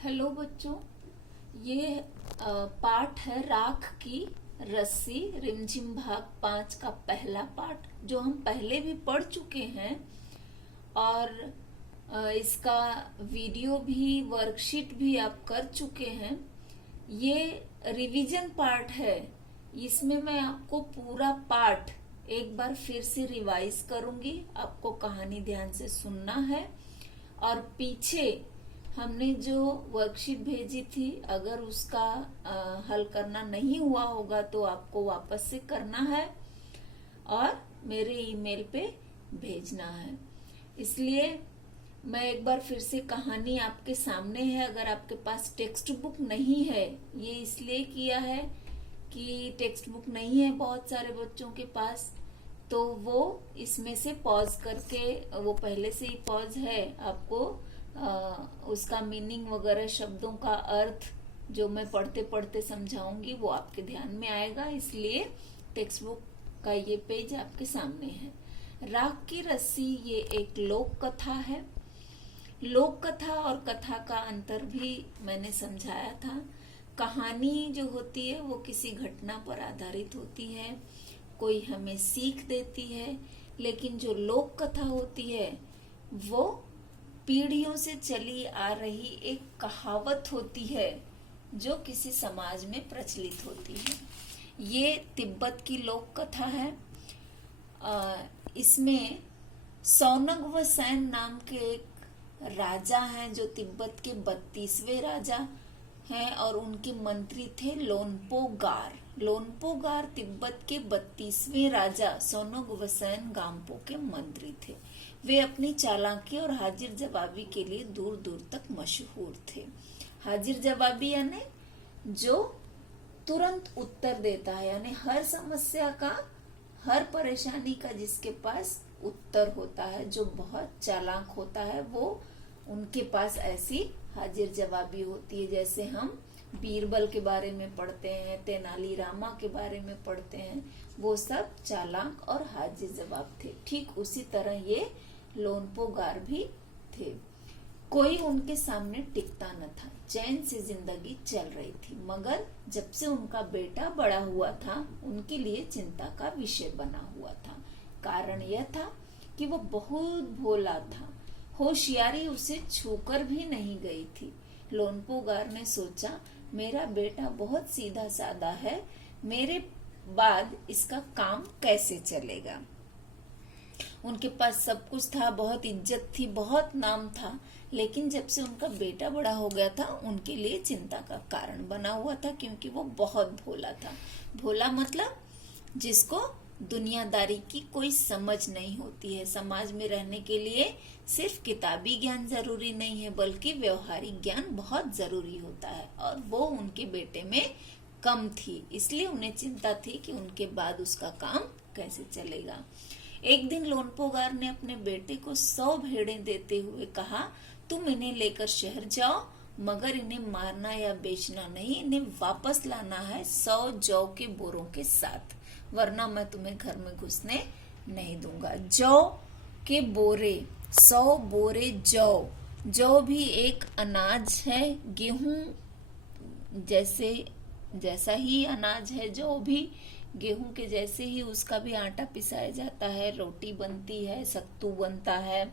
Hello बच्चों, ये पाठ है राख की रस्सी रिमझिम भाग 5 का पहला पाठ जो हम पहले भी पढ़ चुके हैं। और इसका वीडियो भी वर्कशीट भी आप कर चुके हैं। ये रिवीजन पार्ट है। इसमें मैं आपको पूरा पाठ एक बार फिर से रिवाइज करूंगी। आपको कहानी ध्यान से सुनना है और पीछे हमने जो वर्कशीट भेजी थी, अगर उसका हल करना नहीं हुआ होगा तो आपको वापस से करना है और मेरे ईमेल पे भेजना है। इसलिए मैं एक बार फिर से कहानी आपके सामने है। अगर आपके पास टेक्स्ट बुक नहीं है, ये इसलिए किया है कि टेक्स्ट बुक नहीं है बहुत सारे बच्चों के पास, तो वो इसमें से पॉज करके, वो पहले से ही पॉज है, आपको उसका मीनिंग वगैरह शब्दों का अर्थ जो मैं पढ़ते पढ़ते समझाऊंगी वो आपके ध्यान में आएगा। इसलिए टेक्स्ट बुक का ये पेज आपके सामने है। राख की रस्सी ये एक लोक कथा है। लोक कथा और कथा का अंतर भी मैंने समझाया था। कहानी जो होती है वो किसी घटना पर आधारित होती है, कोई हमें सीख देती है। लेकिन जो लोक कथा होती है वो पीढ़ियों से चली आ रही एक कहावत होती है जो किसी समाज में प्रचलित होती है। ये तिब्बत की लोक कथा है। इसमें सौनग व सैन नाम के एक राजा हैं जो तिब्बत के 32वें राजा हैं और उनके मंत्री थे लोनपो गार। लोनपो गार तिब्बत के 32वें राजा सोनग वसैन गाम्पो के मंत्री थे। वे अपनी चालाकी और हाजिर जवाबी के लिए दूर दूर तक मशहूर थे। हाजिर जवाबी यानी जो तुरंत उत्तर देता है, यानी हर समस्या का, हर परेशानी का जिसके पास उत्तर होता है, जो बहुत चालाक होता है, वो उनके पास ऐसी हाजिर जवाबी होती है। जैसे हम बीरबल के बारे में पढ़ते हैं, तेनालीरामा के बारे में पढ़ते हैं, वो सब चालाक और हाजिर जवाब थे। ठीक उसी तरह ये लोनपो गार भी थे। कोई उनके सामने टिकता न था। चैन से जिंदगी चल रही थी, मगर जब से उनका बेटा बड़ा हुआ था उनके लिए चिंता का विषय बना हुआ था। कारण यह था कि वो बहुत भोला था। होशियारी उसे छूकर भी नहीं गई थी। लोनपो गार ने सोचा, मेरा बेटा बहुत सीधा साधा है, मेरे बाद इसका काम कैसे चलेगा। उनके पास सब कुछ था, बहुत इज्जत थी, बहुत नाम था, लेकिन जब से उनका बेटा बड़ा हो गया था उनके लिए चिंता का कारण बना हुआ था, क्योंकि वो बहुत भोला था। भोला मतलब जिसको दुनियादारी की कोई समझ नहीं होती है। समाज में रहने के लिए सिर्फ किताबी ज्ञान जरूरी नहीं है, बल्कि व्यवहारिक ज्ञान बहुत जरूरी होता है, और वो उनके बेटे में कम थी। इसलिए उन्हें चिंता थी कि उनके बाद उसका काम कैसे चलेगा। एक दिन लोनपो गार ने अपने बेटे को 100 भेड़ें देते हुए कहा, तुम इन्हें लेकर शहर जाओ, मगर इन्हें मारना या बेचना नहीं, इन्हें वापस लाना है 100 जौ के बोरों के साथ, वरना मैं तुम्हें घर में घुसने नहीं दूंगा। जौ के बोरे, 100 बोरे जौ। जौ भी एक अनाज है, गेहूं जैसा ही अनाज है। जौ भी गेहूं के जैसे ही, उसका भी आटा पिसाया जाता है, रोटी बनती है, सत्तू बनता है,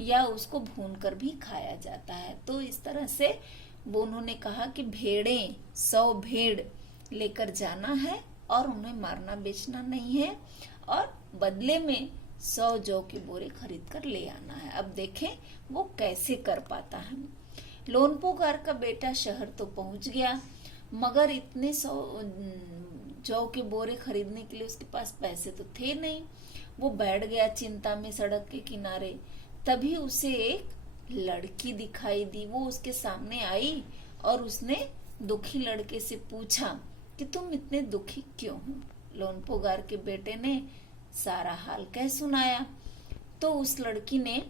या उसको भूनकर भी खाया जाता है। तो इस तरह से वो उन्होंने कहा कि 100 भेड़ लेकर जाना है और उन्हें मारना बेचना नहीं है, और बदले में 100 जौ के बोरे खरीद कर ले आना है। अब देखें वो कैसे कर पाता है। लोनपो गार का बेटा शहर तो पहुंच गया, मगर इतने 100 जौ के बोरे खरीदने के लिए उसके पास पैसे तो थे नहीं। वो बैठ गया चिंता में सड़क के किनारे। तभी उसे एक लड़की दिखाई दी। वो उसके सामने आई और उसने दुखी लड़के से पूछा कि तुम इतने दुखी क्यों हो। लोनपो गार के बेटे ने सारा हाल कह सुनाया। तो उस लड़की ने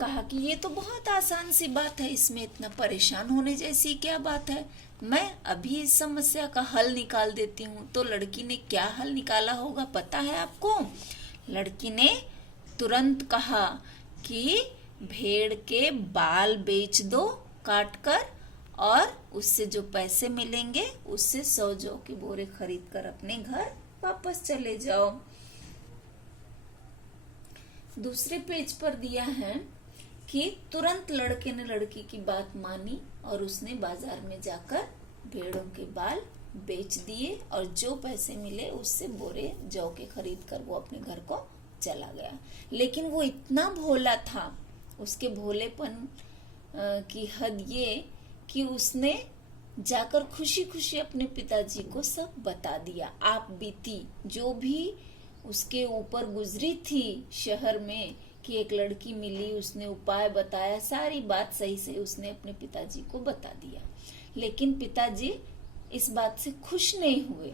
कहा कि ये तो बहुत आसान सी बात है, इसमें इतना परेशान होने जैसी क्या बात है, मैं अभी इस समस्या का हल निकाल देती हूँ। तो लड़की ने क्या हल निकाला होगा पता है आपको? लड़की ने तुरंत कहा कि भेड़ के बाल बेच दो काट कर, और उससे जो पैसे मिलेंगे उससे 100 जौ के बोरे खरीद कर अपने घर वापस चले जाओ। दूसरे पेज पर दिया है कि तुरंत लड़के ने लड़की की बात मानी और उसने बाजार में जाकर भेड़ों के बाल बेच दिए और जो पैसे मिले उससे बोरे जौ के खरीद कर वो अपने घर को चला गया। लेकिन वो इतना भोला था, उसके भोलेपन की हद ये कि उसने जाकर खुशी खुशी अपने पिताजी को सब बता दिया। आप बीती जो भी उसके ऊपर गुजरी थी शहर में कि एक लड़की मिली, उसने उपाय बताया, सारी बात सही से उसने अपने पिताजी को बता दिया। लेकिन पिताजी इस बात से खुश नहीं हुए।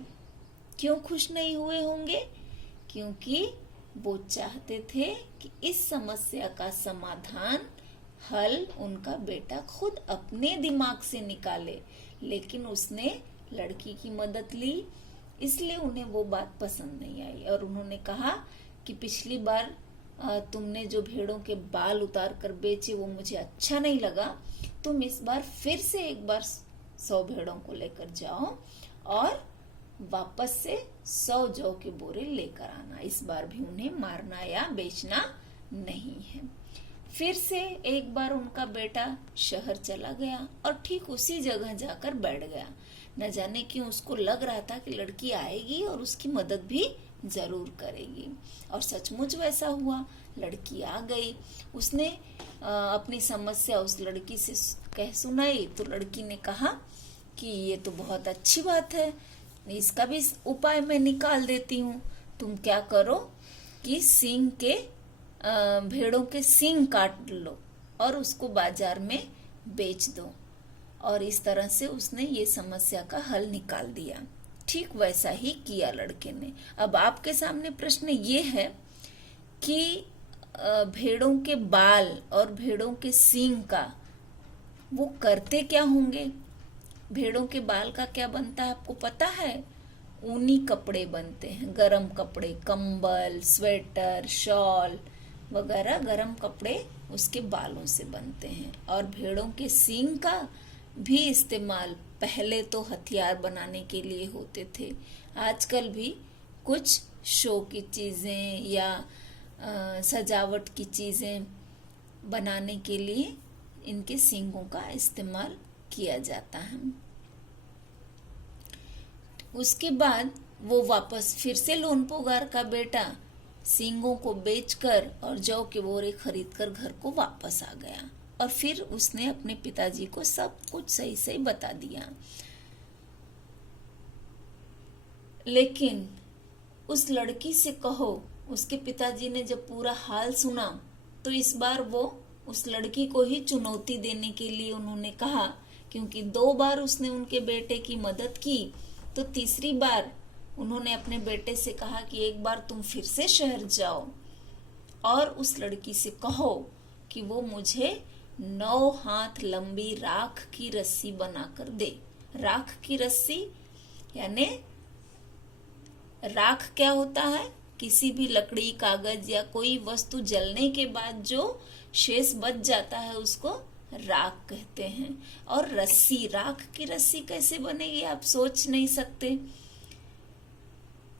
क्यों खुश नहीं हुए होंगे? क्योंकि वो चाहते थे कि इस समस्या का समाधान, हल उनका बेटा खुद अपने दिमाग से निकाले। लेकिन उसने लड़की की मदद ली, इसलिए उन्हें वो बात पसंद नहीं आई और उन्होंने कहा कि पिछली बार तुमने जो भेड़ों के बाल उतार कर बेचे वो मुझे अच्छा नहीं लगा, तुम इस बार फिर से एक बार 100 भेड़ों को लेकर जाओ और वापस से 100 जौ के बोरे लेकर आना। इस बार भी उन्हें मारना या बेचना नहीं है। फिर से एक बार उनका बेटा शहर चला गया और ठीक उसी जगह जाकर बैठ गया। न जाने क्यों उसको लग रहा था कि लड़की आएगी और उसकी मदद भी जरूर करेगी, और सचमुच वैसा हुआ। लड़की आ गई, उसने अपनी समस्या उस लड़की से कह सुनाई तो लड़की ने कहा कि ये तो बहुत अच्छी बात है, इसका भी उपाय मैं निकाल देती हूँ। तुम क्या करो कि सींग के भेड़ों के सींग काट लो और उसको बाजार में बेच दो। और इस तरह से उसने ये समस्या का हल निकाल दिया। ठीक वैसा ही किया लड़के ने। अब आपके सामने प्रश्न ये है कि भेड़ों के बाल और भेड़ों के सींग का वो करते क्या होंगे? भेड़ों के बाल का क्या बनता है आपको पता है? ऊनी कपड़े बनते हैं, गरम कपड़े, कंबल, स्वेटर, शॉल वगैरह गरम कपड़े उसके बालों से बनते हैं। और भेड़ों के सींग का भी इस्तेमाल पहले तो हथियार बनाने के लिए होते थे, आजकल भी कुछ शो की चीजें या सजावट की चीजें बनाने के लिए इनके सींगों का इस्तेमाल किया जाता है। उसके बाद वो वापस फिर से लोनपोगार का बेटा सींगों को बेचकर और जौ के बोरे खरीदकर घर को वापस आ गया और फिर उसने अपने पिताजी को सब कुछ सही सही बता दिया। लेकिन उस लड़की से कहो, उसके पिताजी ने जब पूरा हाल सुना तो इस बार वो उस लड़की को ही चुनौती देने के लिए उन्होंने कहा, क्योंकि 2 बार उसने उनके बेटे की मदद की, तो तीसरी बार उन्होंने अपने बेटे से कहा कि एक बार तुम फिर से शहर जाओ और उस लड़की से कहो कि वो मुझे 9 हाथ लंबी राख की रस्सी बनाकर दे। राख की रस्सी यानी राख क्या होता है? किसी भी लकड़ी, कागज या कोई वस्तु जलने के बाद जो शेष बच जाता है उसको राख कहते हैं। और रस्सी, राख की रस्सी कैसे बनेगी आप सोच नहीं सकते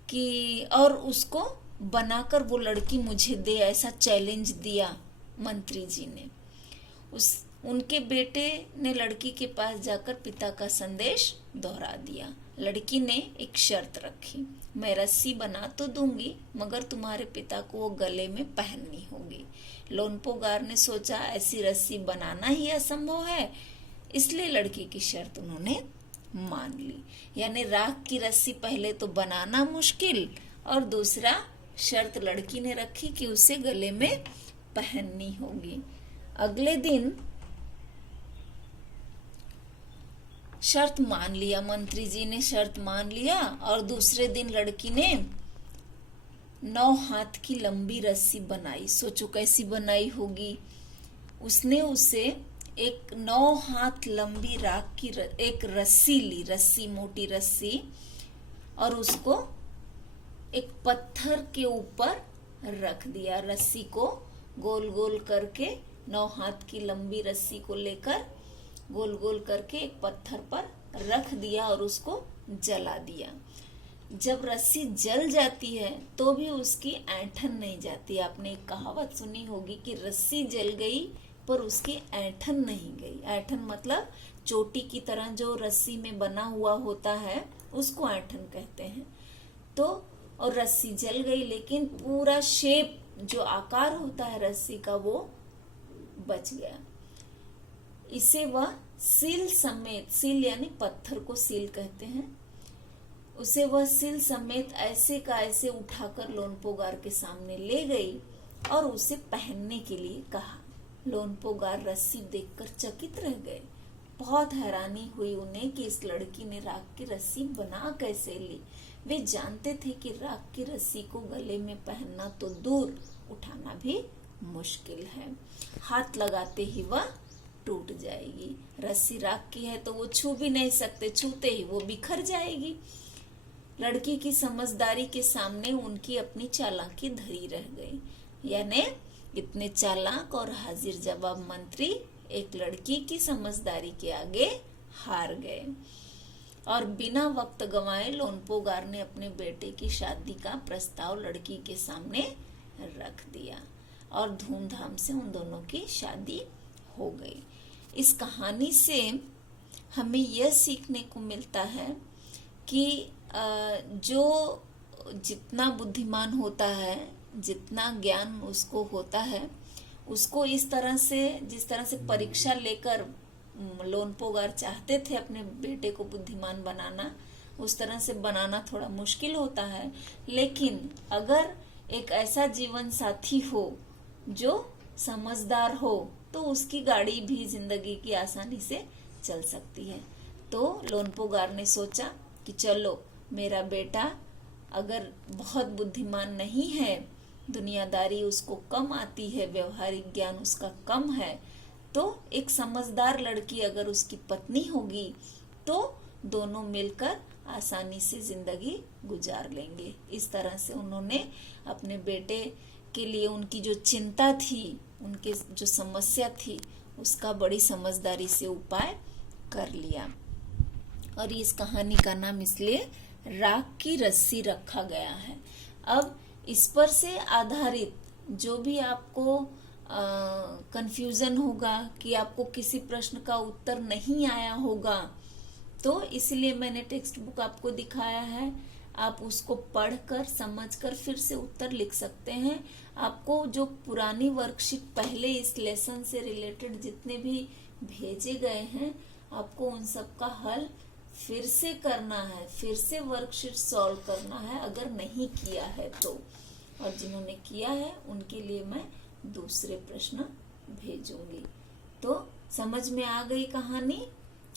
कि, और उसको बनाकर वो लड़की मुझे दे, ऐसा चैलेंज दिया मंत्री जी ने। उनके बेटे ने लड़की के पास जाकर पिता का संदेश दोहरा दिया। लड़की ने एक शर्त रखी, मैं रस्सी बना तो दूंगी मगर तुम्हारे पिता को वो गले में पहननी होगी। लोनपोगार ने सोचा ऐसी रस्सी बनाना ही असंभव है, इसलिए लड़की की शर्त उन्होंने मान ली। यानी राख की रस्सी पहले तो बनाना मुश्किल और दूसरा शर्त लड़की ने रखी कि उसे गले में पहननी होगी। अगले दिन शर्त मान लिया, मंत्री जी ने शर्त मान लिया और दूसरे दिन लड़की ने 9 हाथ की लंबी रस्सी बनाई। सोचो कैसी बनाई होगी। उसने उसे एक 9 हाथ लंबी राख की एक रस्सी ली, रस्सी, मोटी रस्सी, और उसको एक पत्थर के ऊपर रख दिया। रस्सी को गोल गोल करके 9 हाथ की लंबी रस्सी को लेकर गोल गोल करके एक पत्थर पर रख दिया और उसको जला दिया। जब रस्सी जल जाती है तो भी उसकी ऐंठन नहीं जाती। आपने एक कहावत सुनी होगी कि रस्सी जल गई पर उसकी ऐंठन नहीं गई। ऐंठन मतलब चोटी की तरह जो रस्सी में बना हुआ होता है उसको ऐंठन कहते हैं। तो और रस्सी जल गई लेकिन पूरा शेप जो आकार होता है रस्सी का वो बच गया। इसे वह सील समेत, सील यानी पत्थर को सील कहते हैं, उसे वह सील समेत ऐसे का ऐसे उठाकर लोनपोगार के सामने ले गई और उसे पहनने के लिए कहा। लोनपोगार रस्सी देखकर चकित रह गए। बहुत हैरानी हुई उन्हें कि इस लड़की ने राख की रस्सी बना कैसे ली। वे जानते थे कि राख की रस्सी को गले में पहनना तो दूर, उठाना भी मुश्किल है। हाथ लगाते ही वह टूट जाएगी। रस्सी राख की है तो वो छू भी नहीं सकते, छूते ही वो बिखर जाएगी। लड़की की समझदारी के सामने उनकी अपनी चालाकी धरी रह गई। यानी इतने चालाक और हाजिर जवाब मंत्री एक लड़की की समझदारी के आगे हार गए और बिना वक्त गंवाए लोनपोगार ने अपने बेटे की शादी का प्रस्ताव लड़की के सामने रख दिया और धूमधाम से उन दोनों की शादी हो गई। इस कहानी से हमें यह सीखने को मिलता है कि जो जितना बुद्धिमान होता है, जितना ज्ञान उसको होता है, उसको इस तरह से, जिस तरह से परीक्षा लेकर लोनपोगार चाहते थे अपने बेटे को बुद्धिमान बनाना, उस तरह से बनाना थोड़ा मुश्किल होता है। लेकिन अगर एक ऐसा जीवन साथी हो जो समझदार हो तो उसकी गाड़ी भी जिंदगी की आसानी से चल सकती है। तो लोनपोगार ने सोचा कि चलो, मेरा बेटा अगर बहुत बुद्धिमान नहीं है, दुनियादारी उसको कम आती है, व्यवहारिक ज्ञान उसका कम है, तो एक समझदार लड़की अगर उसकी पत्नी होगी तो दोनों मिलकर आसानी से जिंदगी गुजार लेंगे। इस तरह से उन्होंने अपने बेटे के लिए उनकी जो चिंता थी, उनके जो समस्या थी, उसका बड़ी समझदारी से उपाय कर लिया। और इस कहानी का नाम इसलिए राख की रस्सी रखा गया है। अब इस पर से आधारित जो भी आपको कंफ्यूजन होगा कि आपको किसी प्रश्न का उत्तर नहीं आया होगा, तो इसलिए मैंने टेक्स्ट बुक आपको दिखाया है। आप उसको पढ़कर समझकर फिर से उत्तर लिख सकते हैं। आपको जो पुरानी वर्कशीट पहले इस लेसन से रिलेटेड जितने भी भेजे गए हैं, आपको उन सब का हल फिर से करना है, फिर से वर्कशीट सॉल्व करना है अगर नहीं किया है तो। और जिन्होंने किया है उनके लिए मैं दूसरे प्रश्न भेजूंगी। तो समझ में आ गई कहानी?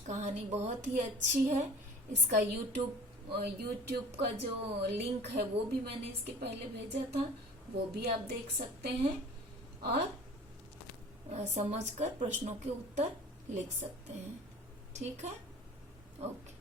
कहानी बहुत ही अच्छी है। इसका यूट्यूब का जो लिंक है वो भी मैंने इसके पहले भेजा था, वो भी आप देख सकते हैं और समझकर प्रश्नों के उत्तर लिख सकते हैं। ठीक है, ओके।